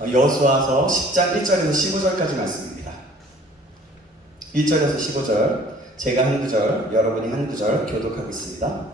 여호수아서 10장 1절에서 15절까지 말씀입니다. 1절에서 15절, 제가 한 구절, 여러분이 한 구절 교독하겠습니다.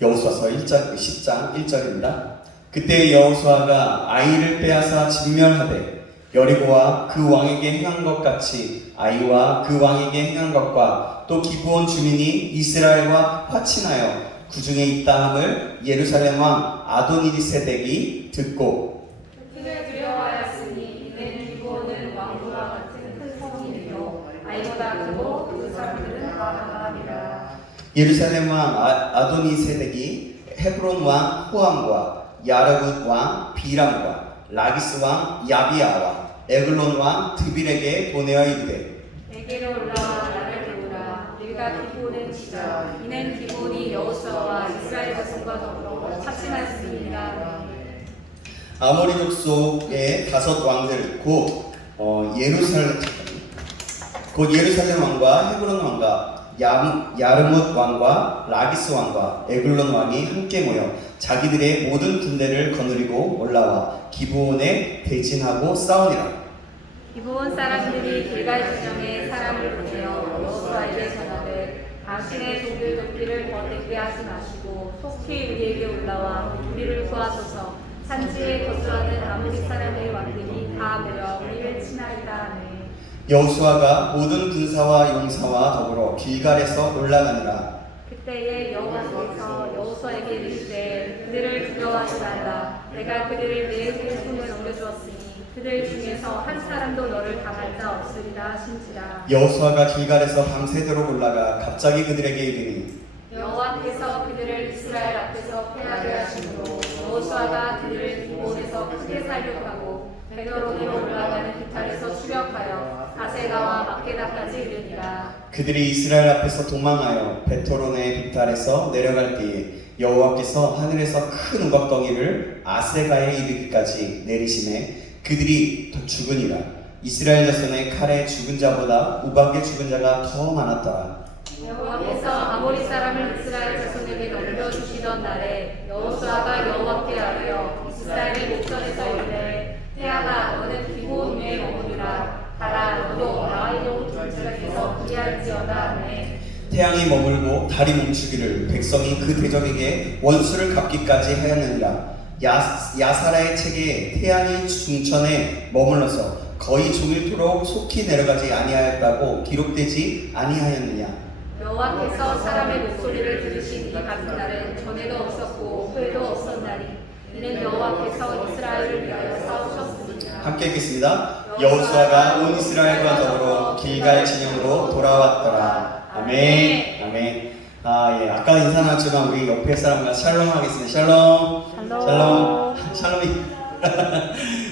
여호수아서 10장 1절입니다. 그때 여호수아가 아이를 빼앗아 진멸하되 여리고와 그 왕에게 행한 것 같이 아이와 그 왕에게 행한 것과 또 기브온 주민이 이스라엘과 화친하여 그 중에 있다 함을 예루살렘 왕 아도니세덱이 듣고 그를 두려워하였으니 이는 기브온은 왕과 같은 큰 성이며 아이보다 크고 그 사람들은 강하니라. 예루살렘 왕 아도니세덱이 헤브론 왕 호암과 야르굿 왕 비람과 라기스 왕 야비아와 에글론 왕 드빌에게 보내어 이르되 내게로 올라와 나를 도우라. 네가 기브온을 치자. 이는 기브온이 여호수아와 이스라엘 백성과 더불어 차친하였습니다. 아모리 족속의 5 왕들 곧 예루살렘 왕과 헤브론 왕과 야르뭇 왕과 라기스 왕과 에글론 왕이 함께 모여 자기들의 모든 군대를 거느리고 올라와 기브온에 대진하고 싸우니라. 기브온 사람들이 길갈 지점에 사람을 보내어 여호수아에게 전하되 당신의 독일 돕기를 더 떼게 하지 마시고 속히 우리에게 올라와 우리를 구하소서. 산지에 거주하는 아모리 사람의 왕들이 다 모여 우리를 친하리다 하네. 여호수아가 모든 군사와 용사와 더불어 길갈에서 올라가니라. 그때에 여호와께서 여호수아에게 이르시되 그들을 두려워하지 말라. 내가 그들을 내 손에 넘겨주었으니 그들 중에서 한 사람도 너를 당할 자 없으리라 하신지라. 여호수아가 길갈에서 밤새도록 올라가 갑자기 그들에게 이르니 여호와께서 그들을 이스라엘 앞에서 패하게 하심으로 여호수아가 그들을 기브온에서 크게 살격하고 베토론에 올라가는 기탈에서 추격하여 다세가와 막게다까지 이르니라. 그들이 이스라엘 앞에서 도망하여 베토론의 비탈에서 내려갈 때에 여호와께서 하늘에서 큰 우박덩이를 아세가에 이르기까지 내리심에 그들이 죽으니라. 이스라엘 자손의 칼에 죽은 자보다 우박에 죽은 자가 더 많았더라. 여호와께서 아모리 사람을 이스라엘 자손에게 넘겨주시던 날에 여호수아가 여호와께 아뢰어 이스라엘의 목전에서 이르되 태아나 너는 기브온 위에 머무르라. 가라 너도 나와 이동 둘째에서 피할지어다 하네. 태양이 머물고 달이 멈추기를 백성이 그 대적에게 원수를 갚기까지 하였느니라. 야사라의 책에 태양이 중천에 머물러서 거의 종일토록 속히 내려가지 아니하였다고 기록되지 아니하였느냐. 여호와께서 사람의 목소리를 들으신 이 같은 날은 전에도 없었고 후에도 없었나니 이는 여호와께서 이스라엘을 위하여 싸우셨습니다. 함께 읽겠습니다. 여호수아가 온 이스라엘과 더불어 길갈 진영으로 돌아왔더라. 아멘. 아멘. 아까 인사 나왔지만 우리 옆에 사람과 샬롬 하겠습니다. 샬롬. 샬롬. 샬롬이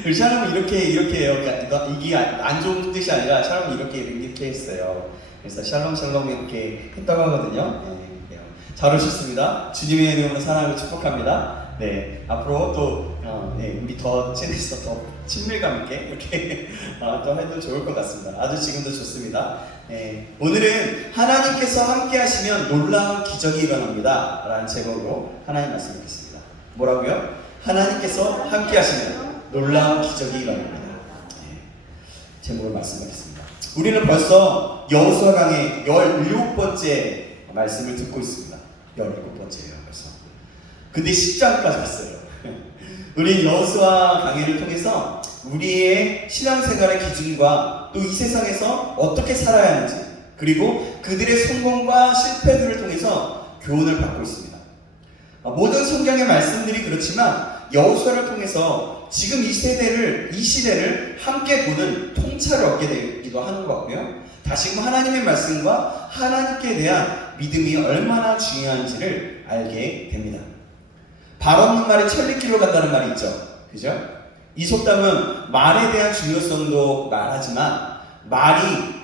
우리 샬롬이 이렇게 해요. 그러니까 이게 안 좋은 뜻이 아니라 샬롬이 이렇게 했어요. 그래서 샬롬 이렇게 했다고 하거든요. 네, 잘 오셨습니다. 주님의 이름으로 사랑을 축복합니다. 네, 앞으로 또 우리 더 친해서 더 친밀감 있게 이렇게 또 해도 좋을 것 같습니다. 아주 지금도 좋습니다. 네, 오늘은 하나님께서 함께 하시면 놀라운 기적이 일어납니다 라는 제목으로 하나님 말씀 읽겠습니다. 뭐라고요? 하나님께서 함께 하시면 놀라운 기적이 일어납니다. 네, 제목을 말씀드리겠습니다. 우리는 벌써 여호수아 강의 17번째 말씀을 듣고 있습니다. 17번째예요 벌써. 근데 10장까지 왔어요. 우리 여호수아 강의를 통해서 우리의 신앙생활의 기준과 또 이 세상에서 어떻게 살아야 하는지 그리고 그들의 성공과 실패들을 통해서 교훈을 받고 있습니다. 모든 성경의 말씀들이 그렇지만 여호수아를 통해서 지금 이 시대를 함께 보는 통찰을 얻게 되기도 하는 것 같고요. 다시금 하나님의 말씀과 하나님께 대한 믿음이 얼마나 중요한지를 알게 됩니다. 발 없는 말이 천리길로 간다는 말이 있죠. 그죠? 이 속담은 말에 대한 중요성도 말하지만 말이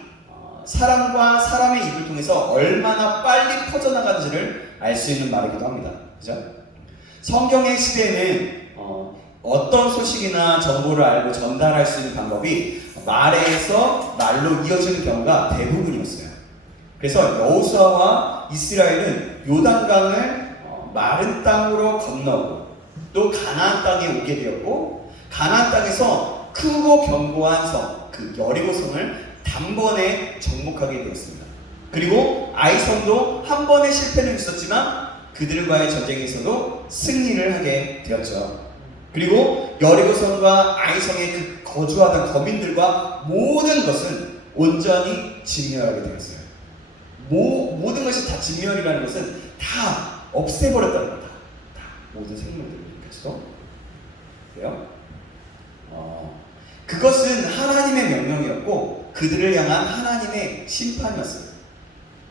사람과 사람의 입을 통해서 얼마나 빨리 퍼져나가는지를 알 수 있는 말이기도 합니다. 그죠? 성경의 시대에는 어떤 소식이나 정보를 알고 전달할 수 있는 방법이 말에서 말로 이어지는 경우가 대부분이었어요. 그래서 여호수아와 이스라엘은 요단강을 마른 땅으로 건너고 또 가나안 땅에 오게 되었고 가나안 땅에서 크고 견고한 성, 그 여리고성을 단번에 정복하게 되었습니다. 그리고 아이성도 한 번의 실패는 있었지만 그들과의 전쟁에서도 승리를 하게 되었죠. 그리고 여리고성과 아이성의 그 거주하던 거민들과 모든 것은 온전히 진멸하게 되었어요. 모든 것이 다 진멸이라는 것은 다 없애버렸다는 겁니다. 다 모든 생물들을 그렇죠? 그래요? 그것은 하나님의 명령이었고 그들을 향한 하나님의 심판이었어요.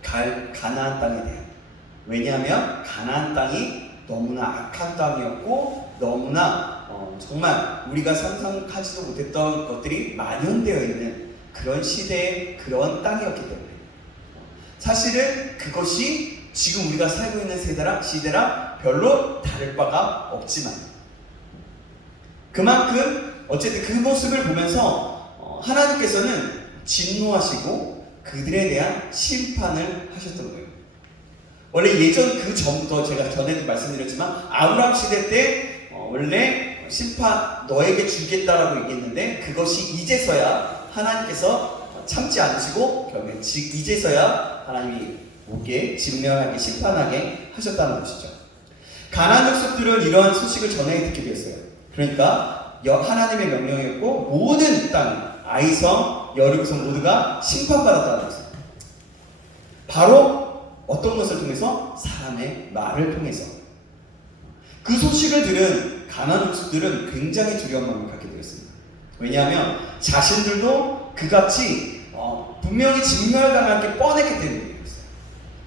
가나안 땅에 대한. 왜냐하면 가나안 땅이 너무나 악한 땅이었고 너무나 정말 우리가 상상하지도 못했던 것들이 만연되어 있는 그런 시대의 그런 땅이었기 때문에 사실은 그것이 지금 우리가 살고 있는 시대랑 별로 다를 바가 없지만 그만큼 어쨌든 그 모습을 보면서 하나님께서는 진노하시고 그들에 대한 심판을 하셨던 거예요. 원래 예전 그 전부터 제가 전에도 말씀드렸지만 아브라함 시대 때 원래 심판 너에게 주겠다라고 얘기했는데 그것이 이제서야 하나님께서 참지 않으시고 결국에 이제서야 하나님이 오게 진멸하게 심판하게 하셨다는 것이죠. 가나안 족속들은 이러한 소식을 전해 듣게 되었어요. 그러니까 하나님의 명령이었고 모든 땅 아이성, 여리고성 모두가 심판받았다는 것입니다. 바로 어떤 것을 통해서? 사람의 말을 통해서. 그 소식을 들은 가나안 족속들은 굉장히 두려운 마음을 갖게 되었습니다. 왜냐하면 자신들도 그같이 분명히 진멸당할 게 뻔했기 때문이었어요.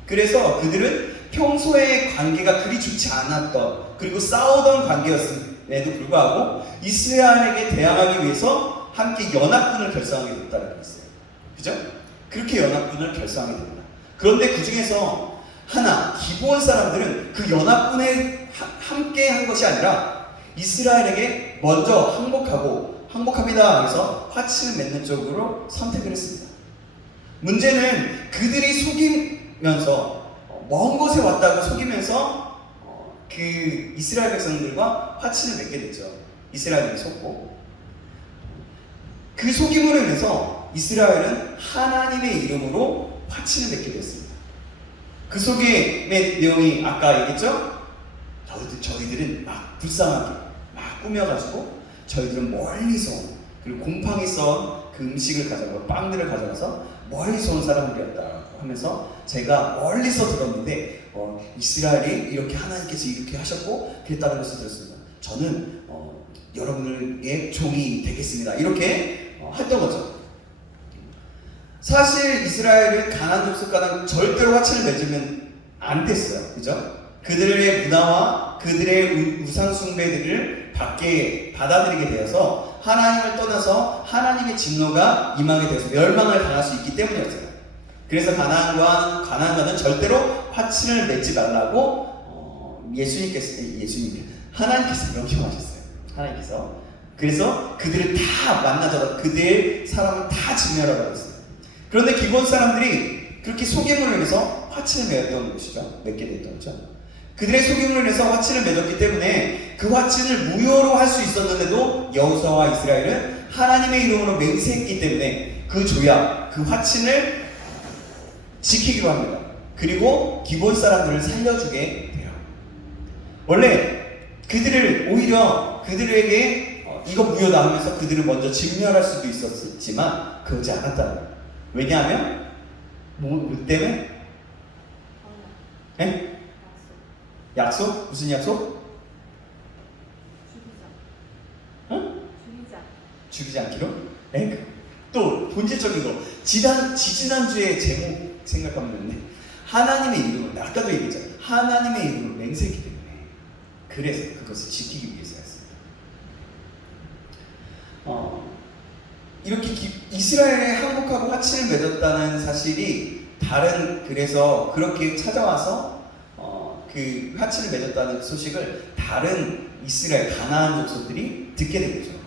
그래서 그들은 평소에 관계가 그리 좋지 않았던 그리고 싸우던 관계였음에도 불구하고 이스라엘에게 대항하기 위해서 함께 연합군을 결성하게 됐다는 게 있어요. 그죠? 그렇게 연합군을 결성하게 됩니다. 그런데 그 중에서 기브온 사람들은 그 연합군에 함께 한 것이 아니라 이스라엘에게 먼저 항복합니다 해서 화친을 맺는 쪽으로 선택을 했습니다. 문제는 그들이 속이면서 먼 곳에 왔다고 속이면서 그 이스라엘 백성들과 화친을 맺게 됐죠. 이스라엘이 속고 그 속임으로 인해서 이스라엘은 하나님의 이름으로 화친을 맺게 됐습니다. 그 속의 내용이 아까 얘기했죠? 저희들은 막 불쌍하게 막 꾸며가지고 저희들은 멀리서 그리고 곰팡이 썬 그 음식을 가져가고 빵들을 가져가서 멀리서 온 사람들이었다고 하면서 제가 멀리서 들었는데 이스라엘이 이렇게 하나님께서 이렇게 하셨고 그랬다는 것을 들었습니다. 저는 여러분들의 종이 되겠습니다. 이렇게 했던 거죠. 사실 이스라엘은 가나안 족속과는 절대로 화친을 맺으면 안 됐어요. 그죠? 그들의 문화와 그들의 우상 숭배들을 받아들이게 되어서 하나님을 떠나서 하나님의 진노가 임하게 되어서 멸망을 당할 수 있기 때문이었어요. 그래서 가나안과는 절대로 화친을 맺지 말라고 하나님께서 명령하셨어요. 하나님께서. 그래서 그들을 다 만나서 그들의 사람을 다 진멸하라고 했어요. 그런데 기브온 사람들이 그렇게 속임으로 인해서 화친을 맺게 됐던 거죠. 그들의 속임으로 인해서 화친을 맺었기 때문에 그 화친을 무효로 할 수 있었는데도 여호수아와 이스라엘은 하나님의 이름으로 맹세했기 때문에 그 조약, 그 화친을 지키기로 합니다. 그리고 기브온 사람들을 살려주게 돼요. 원래 그들에게 이거 무효다 하면서 그들을 먼저 진멸할 수도 있었지만 그러지 않았다는 거예요. 왜냐하면 뭐 때문에? 네? 약속? 무슨 약속? 죽이지 않기로? 네? 또 본질적인 거 지지난주에 제목 생각하면 되는데 하나님의 이름으로 아까도 얘기했잖아요. 하나님의 이름으로 맹세했기 때문에 그래서 그것을 지키기 위해서였습니다. 이렇게 이스라엘에 항복하고 화친을 맺었다는 사실이 그래서 그렇게 찾아와서 그 화친을 맺었다는 소식을 다른 이스라엘 가나안 족속들이 듣게 된 거죠.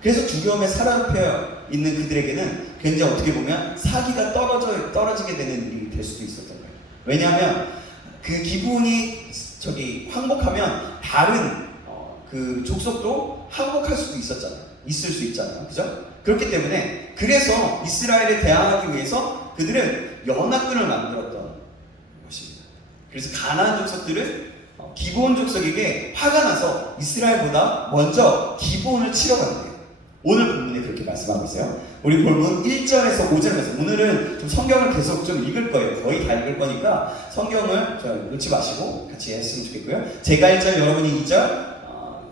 그래서 두려움에 사로잡혀 있는 그들에게는 굉장히 어떻게 보면 사기가 떨어지게 되는 일이 될 수도 있었던 거예요. 왜냐하면 그 기브온이 항복하면 다른 그 족속도 항복할 수도 있을 수 있잖아요. 그죠? 그렇기 때문에 그래서 이스라엘에 대항하기 위해서 그들은 연합군을 만들었던 것입니다. 그래서 가나안 족속들은 기브온 족속에게 화가 나서 이스라엘보다 먼저 기브온을 치러 간대요. 오늘 본문에 그렇게 말씀하고 있어요. 우리 본문 1절에서 5절 말씀. 오늘은 좀 성경을 계속 좀 읽을 거예요. 거의 다 읽을 거니까 성경을 놓지 마시고 같이 했으면 좋겠고요. 제가 1절, 여러분이 2절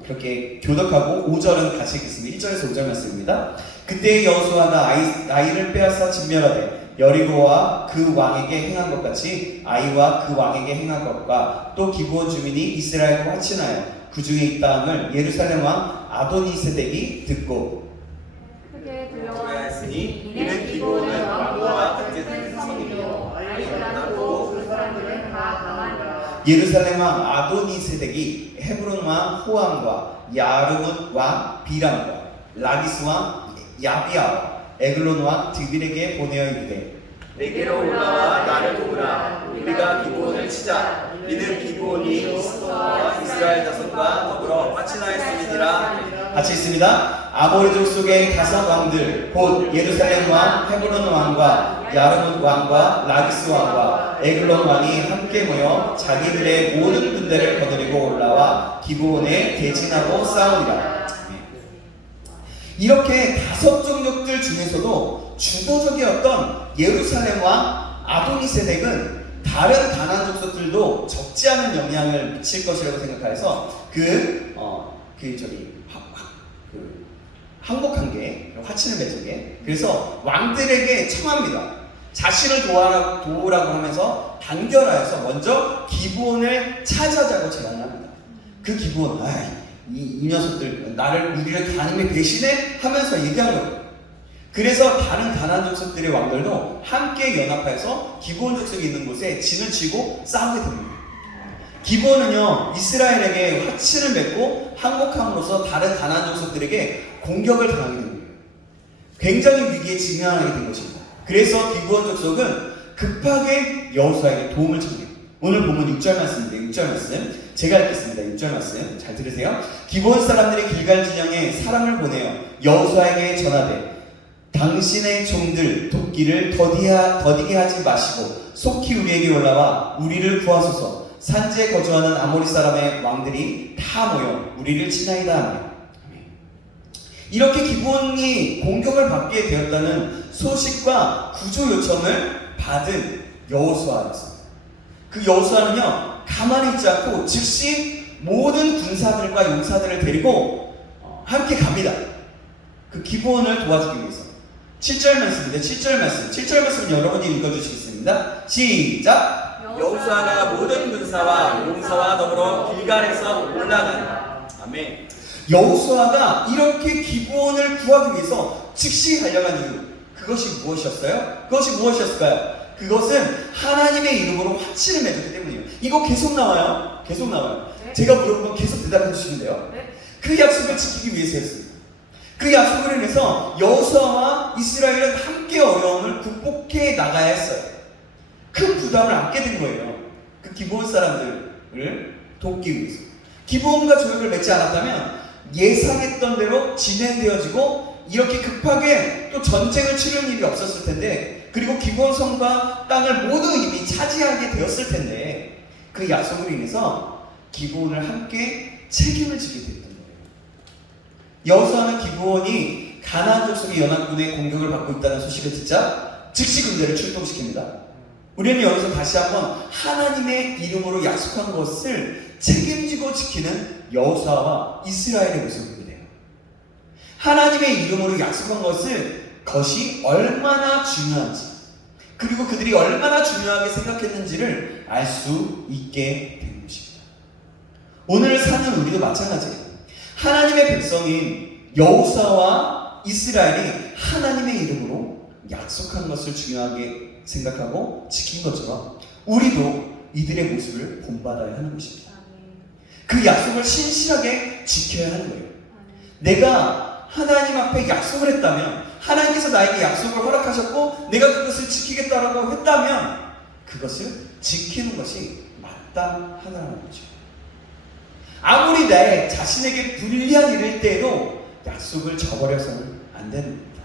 그렇게 교독하고 5절은 같이 읽겠습니다. 1절에서 5절 말씀입니다. 그때 여호수아가 아이를 빼앗아 진멸하되 여리고와 그 왕에게 행한 것 같이 아이와 그 왕에게 행한 것과 또 기브온 주민이 이스라엘과 화친하여 그 중에 있다함을 예루살렘 왕 아도니세덱이 듣고 크게 두려워하였으니 하였으니 이는 기브온은 왕과 같은 성이요 아이들하고 그 사람들은 다 강하니라. 예루살렘 왕 아도니세덱이 헤브론 왕 호암과 야르문 왕 비람과 라기스 왕 야비아와 에글론 왕 드빌에게 보내어 이르되 내게로 올라와 나를 도우라. 우리가 기브온을 치자. 이는 기브온이 여호수아와 이스라엘 자손과 더불어 화친하였음이니라. 같이 있습니다. 아모리족 속의 5 왕들 곧 예루살렘 왕, 헤브론 왕과 야르문 왕과 라기스 왕과 에글론 왕이 함께 모여 자기들의 모든 군대를 거느리고 올라와 기브온에 대진하고 싸우니라. 이렇게 5 종족들 중에서도 주도적이었던 예루살렘 왕 아도니세덱은 다른 가나안 족속들도 적지 않은 영향을 미칠 것이라고 생각해서 항복한 게 화친을 맺은 게 그래서 왕들에게 청합니다. 자신을 도우라고 하면서 단결하여서 먼저 기브온을 차지하자고 제안을 합니다. 그 기브온 이 녀석들 우리를 하나님이 배신해 하면서 얘기한 거예요. 그래서 다른 가나안 족속들의 왕들도 함께 연합해서 기브온 족속이 있는 곳에 진을 치고 싸우게 됩니다. 기브온은요 이스라엘에게 화친을 맺고 항복함으로써 다른 가나안 족속들에게 공격을 당하게 됩니다. 굉장히 위기에 직면하게 된 것입니다. 그래서 기브온 족속은 급하게 여호수아에게 도움을 청해요. 오늘 본문 6절 말씀인데 6절 말씀 제가 읽겠습니다. 6절 말씀 잘 들으세요. 기브온 사람들이 길갈 진영에 사람을 보내어 여호수아에게 전하되 당신의 종들 돕기를 더디게 하지 마시고 속히 우리에게 올라와 우리를 구하소서. 산지에 거주하는 아모리 사람의 왕들이 다 모여 우리를 치나이다 하며 이렇게 기브온이 공격을 받게 되었다는 소식과 구조 요청을 받은 여호수아였습니다. 그 여호수아는요 가만히 있지 않고 즉시 모든 군사들과 용사들을 데리고 함께 갑니다. 그 기브온을 도와주기 위해서. 7절 말씀인데 7절 말씀 여러분이 읽어주시겠습니다. 시작. 여호수아가 모든 군사와 용사와 더불어 길갈에서 올라가니라. 아멘. 여호수아가 이렇게 기브온을 구하기 위해서 즉시 달려간 이유 그것이 무엇이었어요? 그것이 무엇이었을까요? 그것은 하나님의 이름으로 화친을 맺었기 때문이에요. 이거 계속 나와요. 네. 제가 물어본 건 계속 대답해 주시는데요. 네. 그 약속을 지키기 위해서였습니다. 그 약속을 인해서 여호수아와 이스라엘은 함께 어려움을 극복해 나가야 했어요. 큰 부담을 안게 된 거예요. 그 기브온 사람들을 돕기 위해서. 기브온과 조약을 맺지 않았다면 예상했던 대로 진행되어지고 이렇게 급하게 또 전쟁을 치를 일이 없었을 텐데 그리고 기브온 성과 땅을 모두 이미 차지하게 되었을 텐데 그 약속으로 인해서 기브온을 함께 책임을 지게 됐던 거예요. 여호수아는 기브온이 가나안 족속의 연합군의 공격을 받고 있다는 소식을 듣자 즉시 군대를 출동시킵니다. 우리는 여기서 다시 한번 하나님의 이름으로 약속한 것을 책임지고 지키는 여호수아와 이스라엘의 모습을 보게 돼요. 하나님의 이름으로 약속한 것이 얼마나 중요한지 그리고 그들이 얼마나 중요하게 생각했는지를 알 수 있게 되는 것입니다. 오늘 사는 우리도 마찬가지예요. 하나님의 백성인 여호수아와 이스라엘이 하나님의 이름으로 약속한 것을 중요하게 생각하고 지킨 것처럼 우리도 이들의 모습을 본받아야 하는 것입니다. 그 약속을 신실하게 지켜야 하는 거예요. 내가 하나님 앞에 약속을 했다면 하나님께서 나에게 약속을 허락하셨고 내가 그것을 지키겠다라고 했다면 그것을 지키는 것이 마땅하다는 거죠. 아무리 내 자신에게 불리한 일일 때에도 약속을 저버려서는 안 되는 겁니다.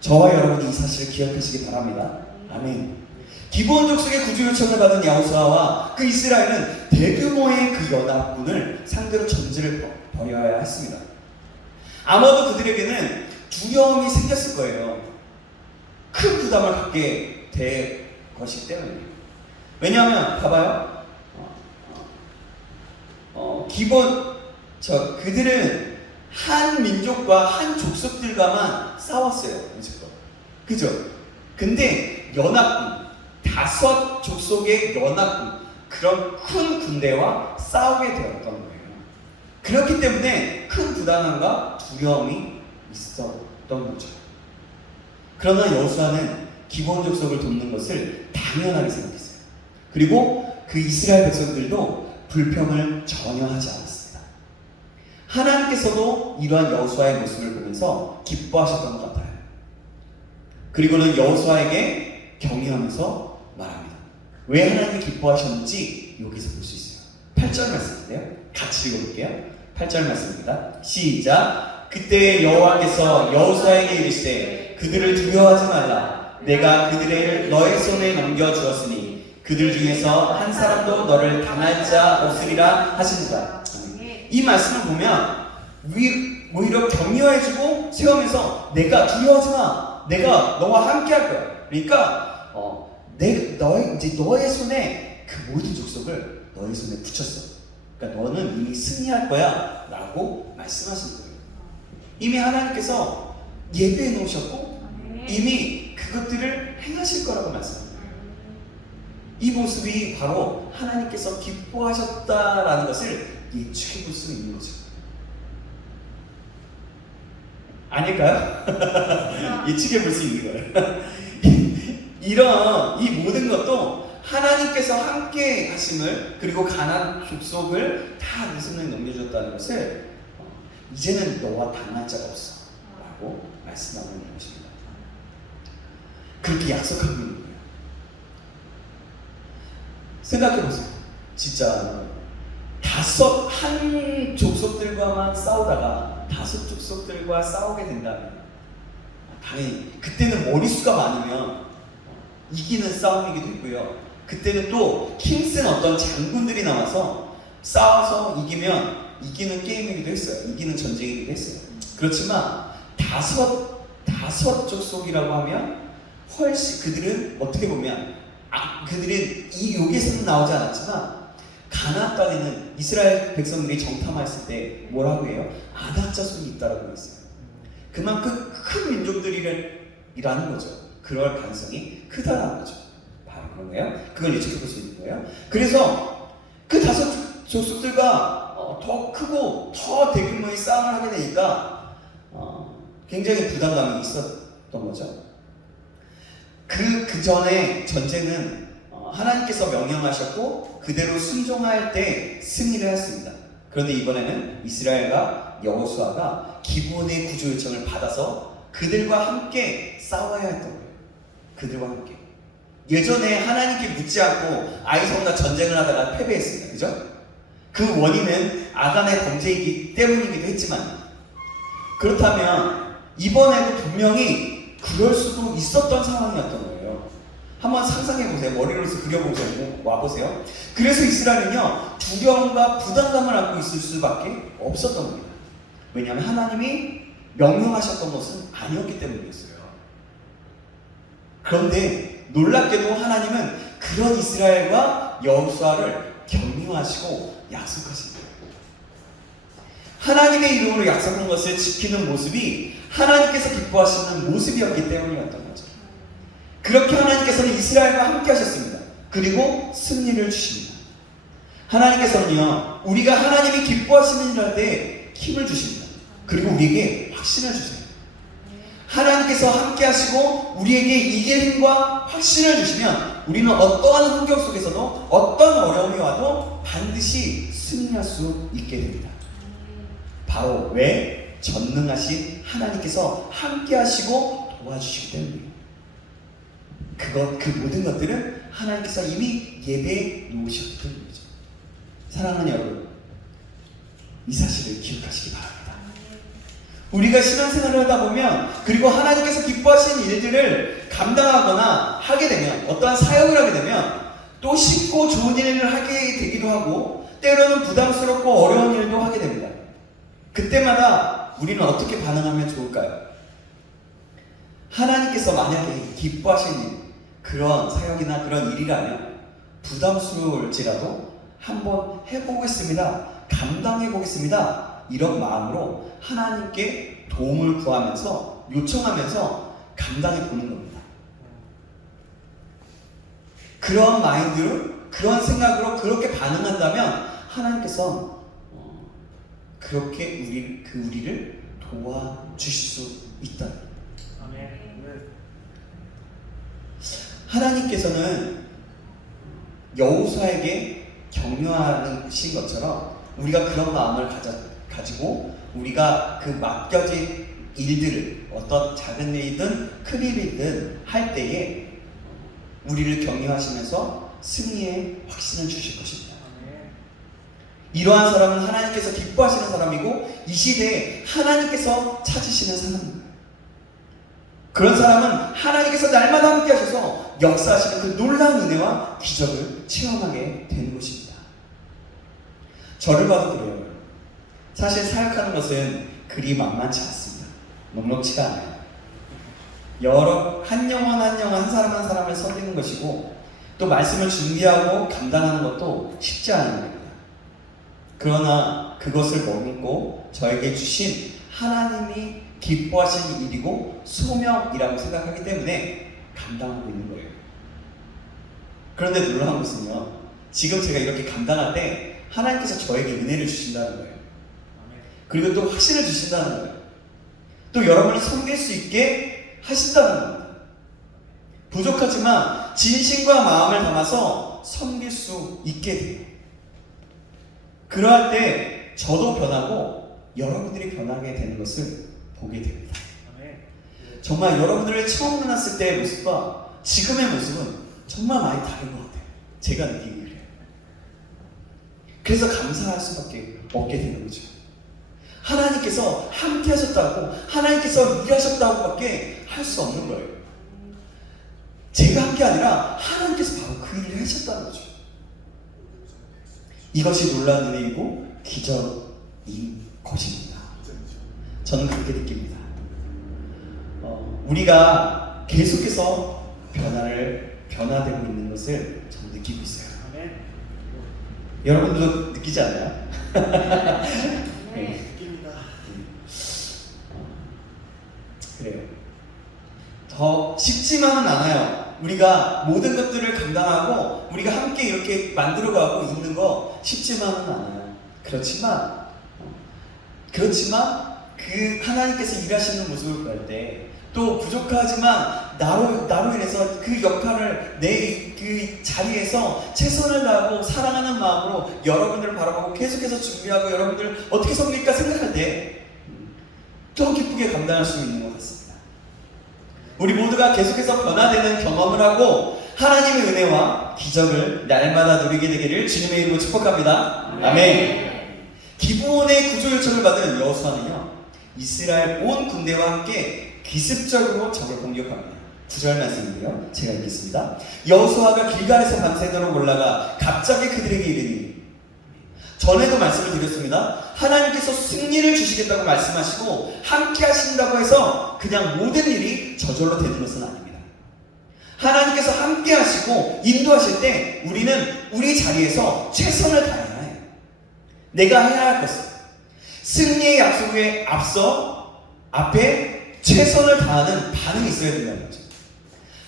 저와 여러분이 이 사실을 기억하시기 바랍니다. 아멘. 기브온 족속의 구조 요청을 받은 여호수아와 그 이스라엘은 대규모의 그 연합군을 상대로 전쟁을 벌여야 했습니다. 아마도 그들에게는 두려움이 생겼을 거예요. 큰 부담을 갖게 될 것이기 때문에. 왜냐하면 봐봐요. 그들은 한 민족과 한 족속들과만 싸웠어요. 그죠? 근데 연합군, 5 족속의 연합군, 그런 큰 군대와 싸우게 되었던 거예요. 그렇기 때문에 큰 부담감과 두려움이 있었던 거죠. 그러나 여호수아는 기브온 족속을 돕는 것을 당연하게 생각했어요. 그리고 그 이스라엘 백성들도 불평을 전혀 하지 않았습니다. 하나님께서도 이러한 여호수아의 모습을 보면서 기뻐하셨던 것 같아요. 그리고는 여호수아에게 격려하면서 말합니다. 왜 하나님이 기뻐하셨는지 여기서 볼 수 있어요. 8절 말씀인데요. 같이 읽어볼게요. 8절 말씀입니다. 시작. 그때 여호와께서 여호수아에게 이르시되 그들을 두려워하지 말라. 내가 그들을 너의 손에 넘겨주었으니 그들 중에서 한 사람도 너를 당할 자 없으리라 하시니라. 이 말씀을 보면 오히려 격려해주고 세우면서 내가 두려워하지 마. 내가 너와 함께 할 거야. 그러니까 너의 손에 그 모든 족속을 너의 손에 붙였어. 그러니까 너는 이미 승리할 거야 라고 말씀하시는 거예요. 이미 하나님께서 예배해 놓으셨고 이미 그것들을 행하실 거라고 말씀합니다. 이 모습이 바로 하나님께서 기뻐하셨다라는 것을 예측해 볼 수 있는 거죠. 아닐까요? 예측해 볼 수 있는 거예요. 이 모든 것도 하나님께서 함께 하심을, 그리고 가나안 족속을 다 네 손에 넘겨줬다는 것을 이제는 너와 당할 자가 없어 라고 말씀하고 있는 것입니다. 그렇게 약속하고 있는 거예요. 생각해보세요. 진짜 한 족속들과만 싸우다가 5 족속들과 싸우게 된다면 당연히 그때는 머릿수가 많으면 이기는 싸움이기도 했고요. 그때는 또 힘센 어떤 장군들이 나와서 싸워서 이기면 이기는 게임이기도 했어요. 이기는 전쟁이기도 했어요. 그렇지만 5 족속이라고 하면 훨씬 그들은 어떻게 보면 그들은 이 욕에서는 나오지 않았지만 가나안 땅에는 이스라엘 백성들이 정탐했을 때 뭐라고 해요? 아낙 자손이 있다라고 했어요. 그만큼 큰 민족들이라는 거죠. 그럴 가능성이 크다라는 거죠. 바로 그런 거예요. 그걸 예측해 볼 수 있는 거예요. 그래서 그 5 족속들과 더 크고 더 대규모의 싸움을 하게 되니까 굉장히 부담감이 있었던 거죠. 그 전에 전쟁은 하나님께서 명령하셨고 그대로 순종할 때 승리를 했습니다. 그런데 이번에는 이스라엘과 여호수아가 기브온의 구조 요청을 받아서 그들과 함께 싸워야 했던 거예요. 그들과 함께. 예전에 하나님께 묻지 않고 아이성과 전쟁을 하다가 패배했습니다. 그죠? 그 원인은 아간의 범죄이기 때문이기도 했지만, 그렇다면 이번에도 분명히 그럴 수도 있었던 상황이었던 거예요. 한번 상상해보세요. 머리로 그려보세요. 와보세요. 그래서 이스라엘은요, 두려움과 부담감을 안고 있을 수밖에 없었던 겁니다. 왜냐하면 하나님이 명령하셨던 것은 아니었기 때문이었어요. 그런데 놀랍게도 하나님은 그런 이스라엘과 여호수아를 격려하시고 약속하신 거예요. 하나님의 이름으로 약속한 것을 지키는 모습이 하나님께서 기뻐하시는 모습이었기 때문이었던 거죠. 그렇게 하나님께서는 이스라엘과 함께 하셨습니다. 그리고 승리를 주십니다. 하나님께서는요, 우리가 하나님이 기뻐하시는 일 할 때 힘을 주십니다. 그리고 우리에게 확신을 주세요. 하나님께서 함께 하시고 우리에게 이길 힘과 확신을 주시면 우리는 어떠한 환경 속에서도 어떤 어려움이 와도 반드시 승리할 수 있게 됩니다. 바로 왜? 전능하신 하나님께서 함께 하시고 도와주시기 때문이에요. 그 모든 것들은 하나님께서 이미 예배해 놓으셨기 때문이죠. 사랑하는 여러분, 이 사실을 기억하시기 바랍니다. 우리가 신앙생활을 하다 보면, 그리고 하나님께서 기뻐하시는 일들을 감당하거나 하게 되면, 어떠한 사역을 하게 되면 또 쉽고 좋은 일을 하게 되기도 하고, 때로는 부담스럽고 어려운 일도 하게 됩니다. 그때마다 우리는 어떻게 반응하면 좋을까요? 하나님께서 만약에 기뻐하시는 그런 사역이나 그런 일이라면 부담스러울지라도 한번 해보겠습니다, 감당해보겠습니다, 이런 마음으로 하나님께 도움을 구하면서, 요청하면서 감당해보는 겁니다. 그런 마인드로, 그런 생각으로 그렇게 반응한다면 하나님께서 그렇게 우리를 도와주실 수 있다. 하나님께서는 여호수아에게 격려하신 것처럼 우리가 그런 마음을 가지고 우리가 그 맡겨진 일들을, 어떤 작은 일이든 큰 일이든 할 때에 우리를 격려하시면서 승리의 확신을 주실 것입니다. 이러한 사람은 하나님께서 기뻐하시는 사람이고, 이 시대에 하나님께서 찾으시는 사람입니다. 그런 사람은 하나님께서 날마다 함께 하셔서 역사하시는 그 놀라운 은혜와 기적을 체험하게 되는 것입니다. 저를 봐도 그래요. 사실 사역하는 것은 그리 만만치 않습니다. 녹록치가 않아요. 한 영혼 한 사람 한 사람을 섬기는 것이고, 또 말씀을 준비하고 감당하는 것도 쉽지 않은 겁니다. 그러나 그것을 머금고 저에게 주신 하나님이 기뻐하시는 일이고 소명이라고 생각하기 때문에 감당하고 있는 거예요. 그런데 놀라운 것은요, 지금 제가 이렇게 감당할 때 하나님께서 저에게 은혜를 주신다는 거예요. 그리고 또 확신을 주신다는 거예요. 또 여러분을 섬길 수 있게 하신다는 겁니다. 부족하지만 진심과 마음을 담아서 섬길 수 있게 돼요. 그러할 때 저도 변하고 여러분들이 변하게 되는 것을 보게 됩니다. 정말 여러분들을 처음 만났을 때의 모습과 지금의 모습은 정말 많이 다른 것 같아요. 제가 느끼기 그래요. 그래서 감사할 수밖에 없게 되는 거죠. 하나님께서 함께 하셨다고, 하나님께서 일하셨다고 밖에 할 수 없는 거예요. 제가 한 게 아니라 하나님께서 바로 그 일을 하셨다는 거죠. 이것이 놀라운 은혜이고 기적인 것입니다. 저는 그렇게 느낍니다. 우리가 계속해서 변화되고 있는 것을 저는 느끼고 있어요. 여러분들도 느끼지 않나요? 네. 그래요. 더 쉽지만은 않아요. 우리가 모든 것들을 감당하고 우리가 함께 이렇게 만들어가고 있는 거 쉽지만은 않아요. 그렇지만 그 하나님께서 일하시는 모습을 볼 때, 또 부족하지만 나로 인해서 그 역할을 내 그 자리에서 최선을 다하고 사랑하는 마음으로 여러분들을 바라보고 계속해서 준비하고 여러분들 어떻게 섬길까 생각할 때 더 기쁘게 감당할 수 있는 것 같습니다. 우리 모두가 계속해서 변화되는 경험을 하고 하나님의 은혜와 기적을 날마다 누리게 되기를 주님의 이름으로 축복합니다. 아멘. 기브온의 구조 요청을 받은 여호수아는요, 이스라엘 온 군대와 함께 기습적으로 적을 공격합니다. 9절 말씀인데요, 제가 읽겠습니다. 여호수아가 길갈에서 밤새도록 올라가 갑자기 그들에게 이르니, 전에도 말씀을 드렸습니다. 하나님께서 승리를 주시겠다고 말씀하시고 함께 하신다고 해서 그냥 모든 일이 저절로 되는 것은 아닙니다. 하나님께서 함께 하시고 인도하실 때 우리는 우리 자리에서 최선을 다해야 해요. 내가 해야 할 것은 승리의 약속에 앞에 최선을 다하는 반응이 있어야 된다는 거죠.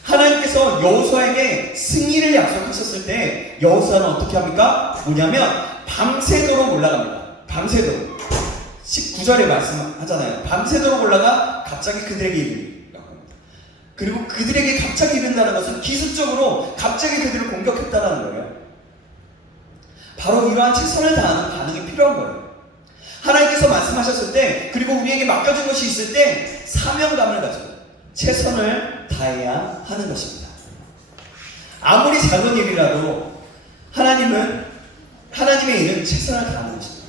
하나님께서 여호수아에게 승리를 약속하셨을 때 여호수아는 어떻게 합니까? 뭐냐면 밤새도록 올라갑니다. 밤새도록. 19절에 말씀하잖아요. 밤새도록 올라가 갑자기 그들에게 이른다고 합니다. 그리고 그들에게 갑자기 이른다는 것은 기습적으로 갑자기 그들을 공격했다는 거예요. 바로 이러한 최선을 다하는 반응이 필요한 거예요. 하나님께서 말씀하셨을 때, 그리고 우리에게 맡겨진 것이 있을 때 사명감을 가지고 최선을 다해야 하는 것입니다. 아무리 작은 일이라도 하나님의 일은 최선을 다하는 것입니다.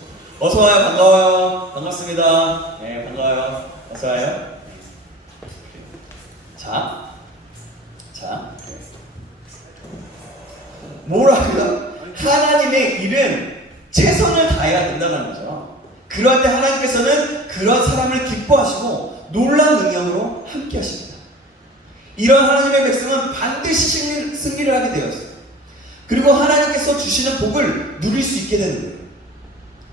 어서 와요. 반가워요. 반갑습니다. 네, 반가워요. 어서 와요. 자. 뭐라고요? 하나님의 일은 최선을 다해야 된다는 거죠. 그럴 때 하나님께서는 그런 사람을 기뻐하시고 놀라운 능력으로 함께 하십니다. 이런 하나님의 백성은 반드시 승리를 하게 되었어요. 그리고 하나님께서 주시는 복을 누릴 수 있게 되는 거예요.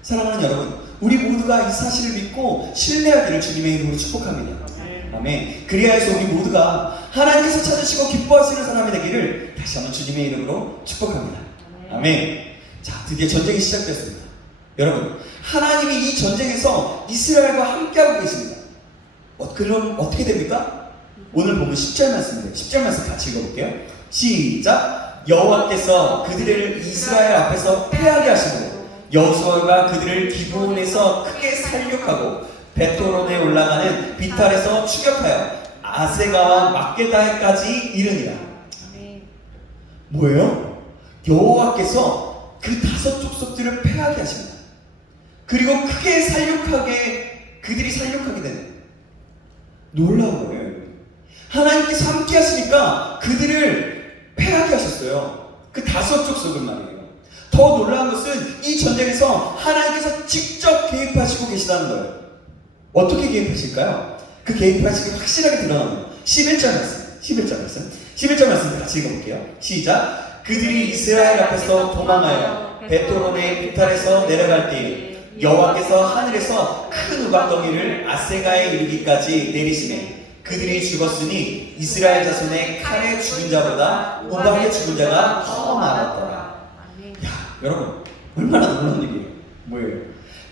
사랑하는 여러분, 우리 모두가 이 사실을 믿고 신뢰하기를 주님의 이름으로 축복합니다. 아멘. 그리하여 우리 모두가 하나님께서 찾으시고 기뻐하시는 사람이 되기를 다시 한번 주님의 이름으로 축복합니다. 아멘. 자, 드디어 전쟁이 시작됐습니다. 여러분, 하나님이 이 전쟁에서 이스라엘과 함께하고 계십니다. 그럼 어떻게 됩니까? 오늘 보면 10절 말씀인데 10절 말씀 같이 읽어볼게요. 시작. 여호와께서 그들을 이스라엘 앞에서 패하게 하시고 여호수아가 그들을 기브온에서 크게 살육하고 베토론에 올라가는 비탈에서 추격하여 아세가와 막게다에까지 이르니라. 뭐예요? 여호와께서 그 5 족속들을 패하게 하십니다. 그리고 크게 그들이 살육하게 되는 놀라운 거예요. 하나님께서 함께 하시니까 그들을 패하게 하셨어요. 그 5 족속을 말이에요. 더 놀라운 것은 이 전쟁에서 하나님께서 직접 개입하시고 계시다는 거예요. 어떻게 개입하실까요? 그 개입하시기 확실하게 드러납니다. 11절 말씀 같이 읽어볼게요. 시작. 그들이 이스라엘 앞에서 도망하여 베토론의 비탈에서 내려갈 때 여호와께서 하늘에서 큰 우박덩이를 아세가에 이르기까지 내리시매 그들이 죽었으니 이스라엘 자손의 칼에 죽은 자보다 우박에 죽은 자가 더 많았더라. 야, 여러분, 얼마나 놀라운 얘기예요. 뭐예요?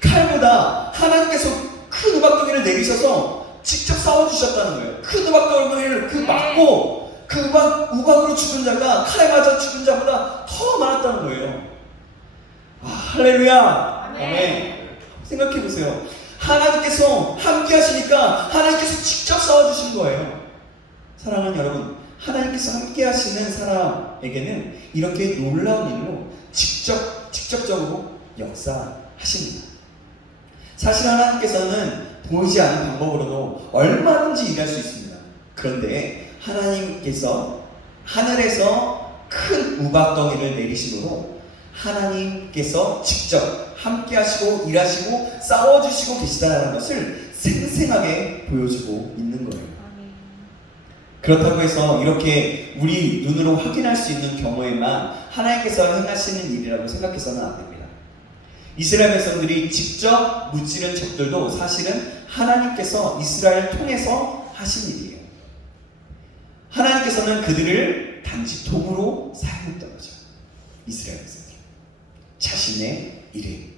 칼보다 하나님께서 큰 우박덩이를 내리셔서 직접 싸워주셨다는 거예요. 큰 우박덩이를 맞고 그 우박으로 죽은 자가 칼에 맞아 죽은 자보다 더 많았다는 거예요. 아, 할렐루야. 아멘. 생각해보세요. 하나님께서 함께 하시니까 하나님께서 직접 싸워주신 거예요. 사랑하는 여러분, 하나님께서 함께 하시는 사람에게는 이렇게 놀라운 일로 직접적으로 역사하십니다. 사실 하나님께서는 보이지 않는 방법으로도 얼마든지 일할 수 있습니다. 그런데 하나님께서 하늘에서 큰 우박덩이를 내리심으로 하나님께서 직접 함께 하시고 일하시고 싸워주시고 계시다는 것을 생생하게 보여주고 있는 거예요. 그렇다고 해서 이렇게 우리 눈으로 확인할 수 있는 경우에만 하나님께서 행하시는 일이라고 생각해서는 안 됩니다. 이스라엘 백성들이 직접 무찌른 적들도 사실은 하나님께서 이스라엘을 통해서 하신 일이에요. 하나님께서는 그들을 단지 도구로 사용했던 거죠. 이스라엘 백성들 자신의 일에.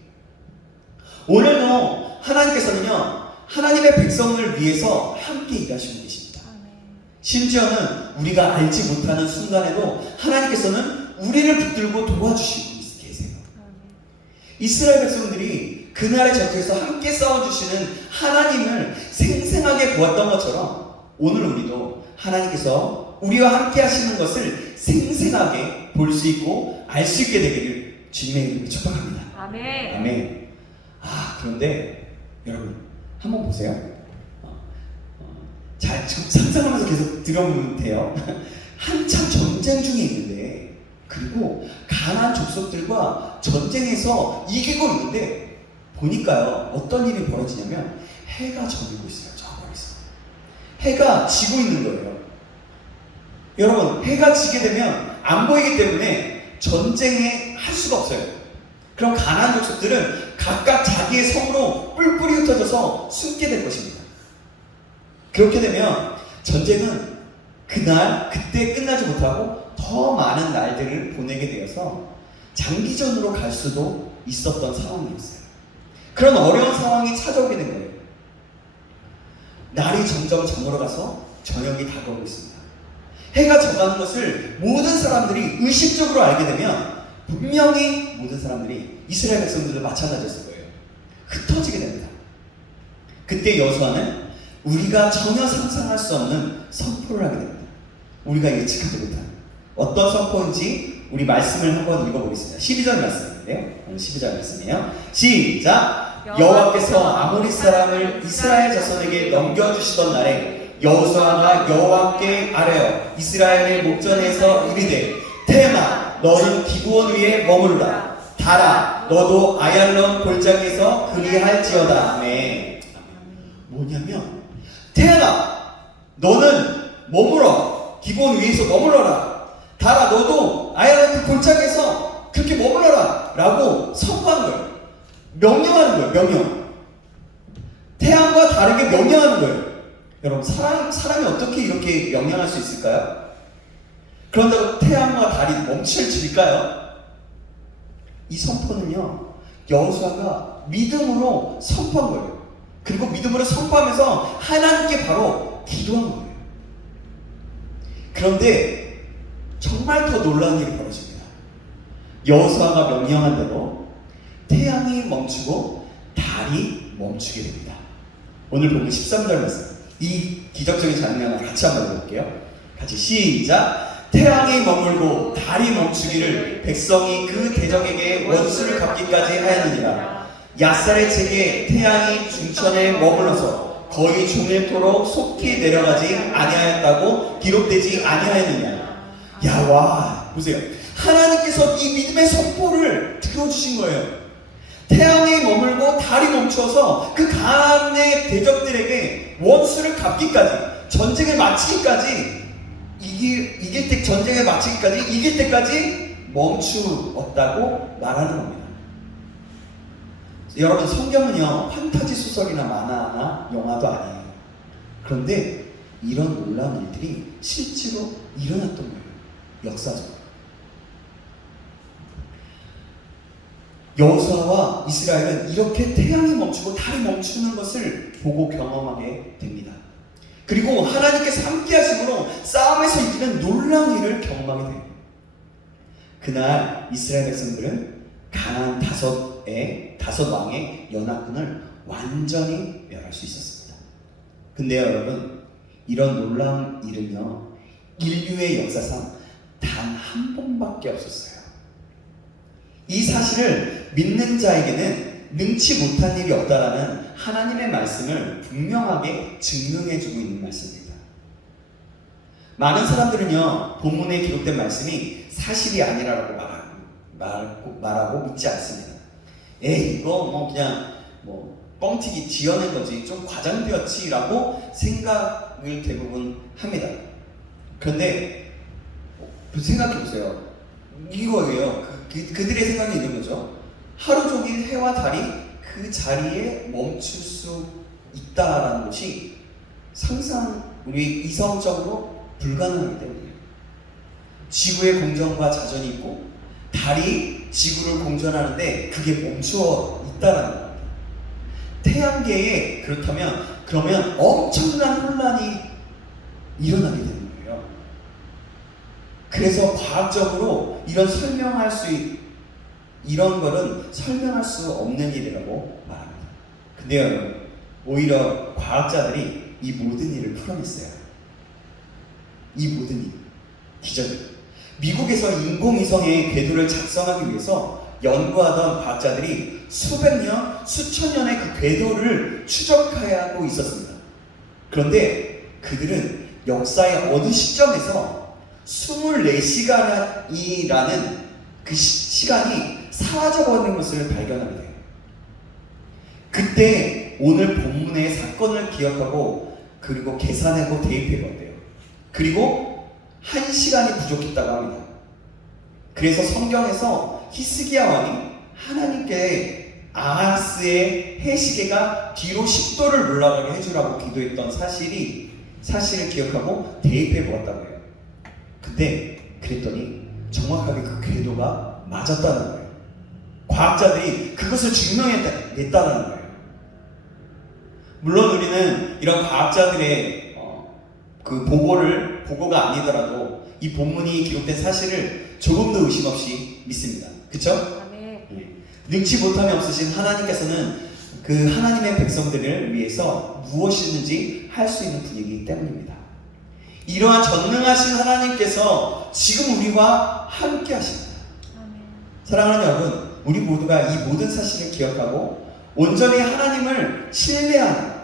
오늘도 하나님께서는요, 하나님의 백성을 위해서 함께 일하시고 계십니다. 심지어는 우리가 알지 못하는 순간에도 하나님께서는 우리를 붙들고 도와주시고 계세요. 이스라엘 백성들이 그날의 전투에서 함께 싸워주시는 하나님을 생생하게 보았던 것처럼 오늘 우리도 하나님께서 우리와 함께 하시는 것을 생생하게 볼 수 있고 알 수 있게 되기를 주님의 이름으로 축복합니다. 아멘. 아멘. 그런데 여러분 한번 보세요. 잘 상상하면서 계속 들어보면 돼요. 한참 전쟁 중에 있는데, 그리고 가나안 족속들과 전쟁에서 이기고 있는데 보니까요, 어떤 일이 벌어지냐면 해가 저물고 있어요. 저 멀리서 해가 지고 있는 거예요. 여러분, 해가 지게 되면 안 보이기 때문에 전쟁에 할 수가 없어요. 그럼 가나안 족속들은 각각 자기의 성으로 뿔뿔이 흩어져서 숨게 될 것입니다. 그렇게 되면 전쟁은 그때 끝나지 못하고 더 많은 날들을 보내게 되어서 장기전으로 갈 수도 있었던 상황이었어요. 그런 어려운 상황이 찾아오게 된 거예요. 날이 점점 저물어가서 저녁이 다가오고 있습니다. 해가 져가는 것을 모든 사람들이 의식적으로 알게 되면 분명히 모든 사람들이 이스라엘 백성들도 마찬가지였을 거예요. 흩어지게 됩니다. 그때 여호수아는 우리가 전혀 상상할 수 없는 선포를 하게 됩니다. 우리가 예측하지 못한 어떤 선포인지 우리 말씀을 한번 읽어보겠습니다. 12절 말씀인데요. 12절 말씀이에요. 시작! 여호와께서 아모리 사람을 이스라엘 자손에게 넘겨주시던 날에 여호수아가 여호와께 아뢰어 이스라엘의 목전에서 이르되 테마 너는 기브온 위에 머무르라 달아 너도 아얄론 골짜기에서 그리할지어다. 아멘. 뭐냐면 테마 너는 머물러 기브온 위에서 머물러라 달아 너도 아얄론 골짜기에서 그렇게 머물러라 라고 선포한 거예요. 명령하는 거예요. 명령. 태양과 다르게 명령하는 거예요. 여러분 사람이 어떻게 이렇게 명령할 수 있을까요? 그런다고 태양과 달이 멈춰질까요? 이 선포는요 여호수아가 믿음으로 선포한 거예요. 그리고 믿음으로 선포하면서 하나님께 바로 기도한 거예요. 그런데 정말 더 놀라운 일이 벌어집니다. 여호수아가 명령한 대로 태양이 멈추고 달이 멈추게 됩니다. 오늘 보면 13절 말씀 이 기적적인 장면을 같이 한번 볼게요. 같이 시작. 태양이 머물고 달이 멈추기를 백성이 그 대적에게 원수를 갚기까지 하였느니라. 야살의 책에 태양이 중천에 머물러서 거의 종일토록 속히 내려가지 아니하였다고 기록되지 아니하였느냐. 야와 보세요. 하나님께서 이 믿음의 선포를 들어주신 거예요. 태양이 머물고 달이 멈춰서 그 가난의 대적들에게 원수를 갚기까지 전쟁을 마치기까지 이길 때 전쟁을 마치기까지 이길 때까지 멈추었다고 말하는 겁니다. 여러분 성경은요 판타지 소설이나 만화나 영화도 아니에요. 그런데 이런 놀라운 일들이 실제로 일어났던 거예요. 역사적으로. 여호수아와 이스라엘은 이렇게 태양이 멈추고 달이 멈추는 것을 보고 경험하게 됩니다. 그리고 하나님께서 함께 하심으로 싸움에서 이기는 놀라운 일을 경험하게 돼요. 그날 이스라엘 백성들은 가나안 다섯 왕의 연합군을 완전히 멸할 수 있었습니다. 근데요 여러분 이런 놀라운 일은요 인류의 역사상 단 한 번밖에 없었어요. 이 사실을 믿는 자에게는 능치 못한 일이 없다라는 하나님의 말씀을 분명하게 증명해주고 있는 말씀입니다. 많은 사람들은요 본문에 기록된 말씀이 사실이 아니라고 말하고 믿지 않습니다. 이거 그냥 뻥튀기 지어낸 거지 좀 과장되었지라고 생각을 대부분 합니다. 그런데 생각해보세요. 이거예요. 그들의 생각이 이런 거죠. 하루 종일 해와 달이 그 자리에 멈출 수 있다라는 것이 상상 우리 이성적으로 불가능하기 때문이에요. 지구의 공전과 자전이 있고 달이 지구를 공전하는데 그게 멈추어 있다라는 겁니다. 태양계에 그러면 엄청난 혼란이 일어나게 되는 거예요. 그래서 과학적으로 이런 거는 설명할 수 없는 일이라고 말합니다. 근데 여러분 오히려 과학자들이 이 모든 일을 풀어냈어요. 이 모든 일 기적을 미국에서 인공위성의 궤도를 작성하기 위해서 연구하던 과학자들이 수백 년, 수천 년의 그 궤도를 추적하고 있었습니다. 그런데 그들은 역사의 어느 시점에서 24시간이라는 그 시간이 사라져버리는 것을 발견하게 돼요. 그때 오늘 본문의 사건을 기억하고 그리고 계산하고 대입해 본대요. 그리고 1시간이 부족했다고 합니다. 그래서 성경에서 히스기야 왕이 하나님께 아하스의 해시계가 뒤로 10도를 물러가게 해주라고 기도했던 사실을 기억하고 대입해 보았다고 해요. 근데 그랬더니 정확하게 그 궤도가 맞았다는 거예요. 과학자들이 그것을 증명했다는 거예요. 물론 우리는 이런 과학자들의 그 보고가 아니더라도 이 본문이 기록된 사실을 조금도 의심 없이 믿습니다. 그쵸? 네. 능치 못함이 없으신 하나님께서는 그 하나님의 백성들을 위해서 무엇이든지 할 수 있는 분이기 때문입니다. 이러한 전능하신 하나님께서 지금 우리와 함께 하십니다. 사랑하는 여러분, 우리 모두가 이 모든 사실을 기억하고 온전히 하나님을 신뢰하는,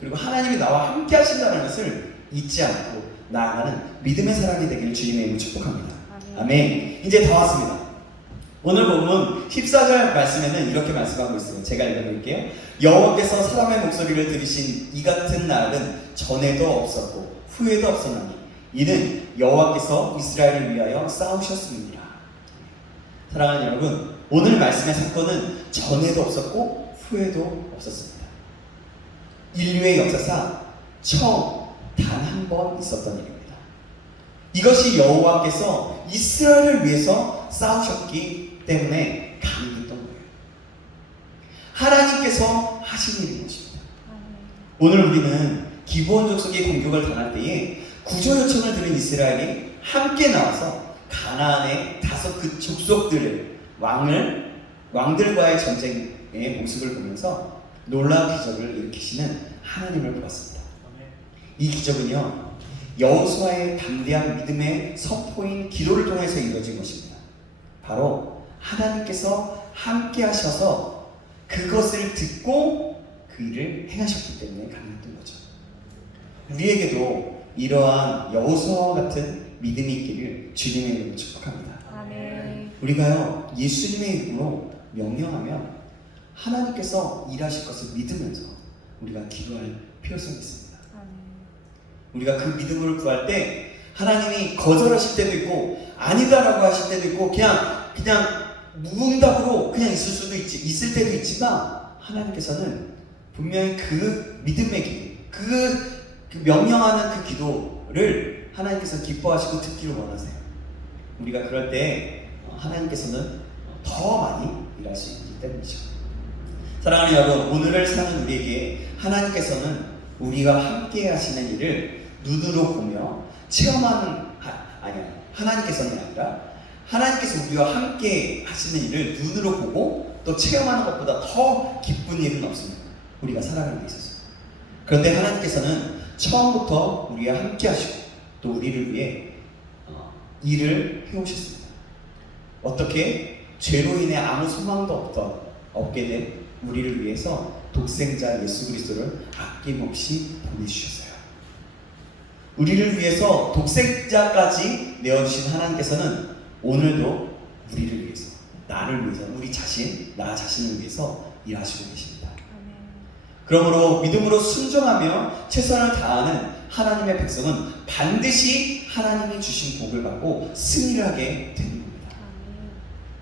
그리고 하나님이 나와 함께 하신다는 것을 잊지 않고 나아가는 믿음의 사람이 되기를 주님의 이름으로 축복합니다. 아멘. 이제 다 왔습니다. 오늘 본문 14절 말씀에는 이렇게 말씀하고 있어요. 제가 읽어드릴게요. 여호와께서 사람의 목소리를 들으신 이 같은 날은 전에도 없었고 후에도 없었나니 이는 여호와께서 이스라엘을 위하여 싸우셨습니다. 사랑하는 여러분, 오늘 말씀의 사건은 전에도 없었고 후에도 없었습니다. 인류의 역사상 처음 단 한 번 있었던 일입니다. 이것이 여호와께서 이스라엘을 위해서 싸우셨기 때문에 가능했던 거예요. 하나님께서 하신 일인 것입니다. 오늘 우리는 기브온 족속이 공격을 당할 때에 구조 요청을 드린 이스라엘이 함께 나와서 가나안의 다섯 그 족속들을 왕들과의 전쟁의 모습을 보면서 놀라운 기적을 일으키시는 하나님을 보았습니다. 이 기적은요, 여호수아의 담대한 믿음의 선포인 기도를 통해서 이루어진 것입니다. 바로 하나님께서 함께 하셔서 그것을 듣고 그 일을 행하셨기 때문에 가능했던 거죠. 우리에게도 이러한 여호수아와 같은 믿음이 있기를 주님의 이름으로 축복합니다. 아멘. 우리가요, 예수님의 이름으로 명령하면 하나님께서 일하실 것을 믿으면서 우리가 기도할 필요성이 있습니다. 우리가 그 믿음을 구할 때 하나님이 거절하실 때도 있고 아니다라고 하실 때도 있고 그냥 무응답으로 그냥 있을 때도 있지만 하나님께서는 분명히 그 믿음의 기도, 그 명령하는 그 기도를 하나님께서 기뻐하시고 듣기를 원하세요. 우리가 그럴 때 하나님께서는 더 많이 일할 수 있기 때문이죠. 사랑하는 여러분, 오늘을 사는 우리에게 하나님께서는 우리가 함께 하시는 일을 눈으로 보며 하나님께서는 아니라 하나님께서 우리와 함께 하시는 일을 눈으로 보고 또 체험하는 것보다 더 기쁜 일은 없습니다. 우리가 살아가는 데 있어서. 그런데 하나님께서는 처음부터 우리와 함께 하시고 또 우리를 위해 일을 해오셨습니다. 어떻게? 죄로 인해 아무 소망도 없게 된 우리를 위해서 독생자 예수 그리스도를 아낌없이 보내주셨어요. 우리를 위해서 독생자까지 내어주신 하나님께서는 오늘도 우리를 위해서, 나를 위해서, 나 자신을 위해서 일하시고 계십니다. 그러므로 믿음으로 순종하며 최선을 다하는 하나님의 백성은 반드시 하나님이 주신 복을 받고 승리를 하게 되는 겁니다.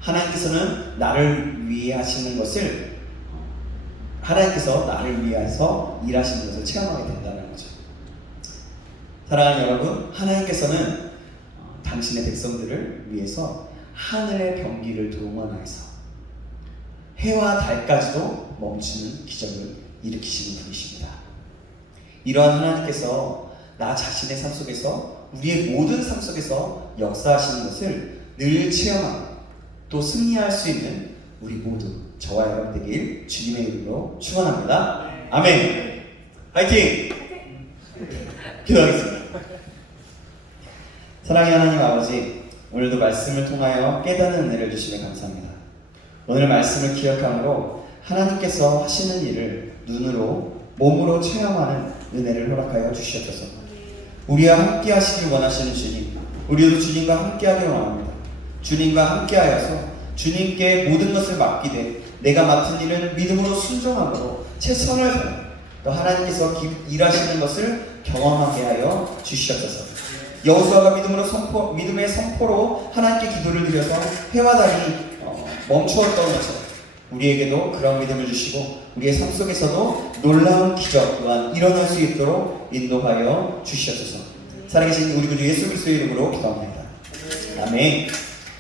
하나님께서는 나를 위해 하시는 것을, 하나님께서 나를 위해서 일하시는 것을 체험하게 된다는 거죠. 사랑하는 여러분, 하나님께서는 당신의 백성들을 위해서 하늘의 병기를 동원하여서 해와 달까지도 멈추는 기적을 일으키시는 분이십니다. 이러한 하나님께서 나 자신의 삶 속에서, 우리의 모든 삶 속에서 역사하시는 것을 늘 체험하고 또 승리할 수 있는 우리 모두, 저와 여러분 되길 주님의 이름으로 축원합니다. 아멘. 파이팅! 기도하겠습니다. 사랑의 하나님 아버지, 오늘도 말씀을 통하여 깨닫는 은혜를 주시면 감사합니다. 오늘 말씀을 기억함으로 하나님께서 하시는 일을 눈으로, 몸으로 체험하는 은혜를 허락하여 주시옵소서. 우리와 함께 하시길 원하시는 주님, 우리도 주님과 함께 하길 원합니다. 주님과 함께 하여서 주님께 모든 것을 맡기되 내가 맡은 일은 믿음으로 순종함으로 최선을 다해 또 하나님께서 일하시는 것을 경험하게 하여 주시옵소서. 여호수아가 믿음의 선포로 하나님께 기도를 드려서 해와 달이 멈추었던 것처럼 우리에게도 그런 믿음을 주시고 우리의 삶 속에서도 놀라운 기적 또한 일어날 수 있도록 인도하여 주시옵소서. 살아계신 우리 구주 예수 그리스도의 이름으로 기도합니다. 아멘.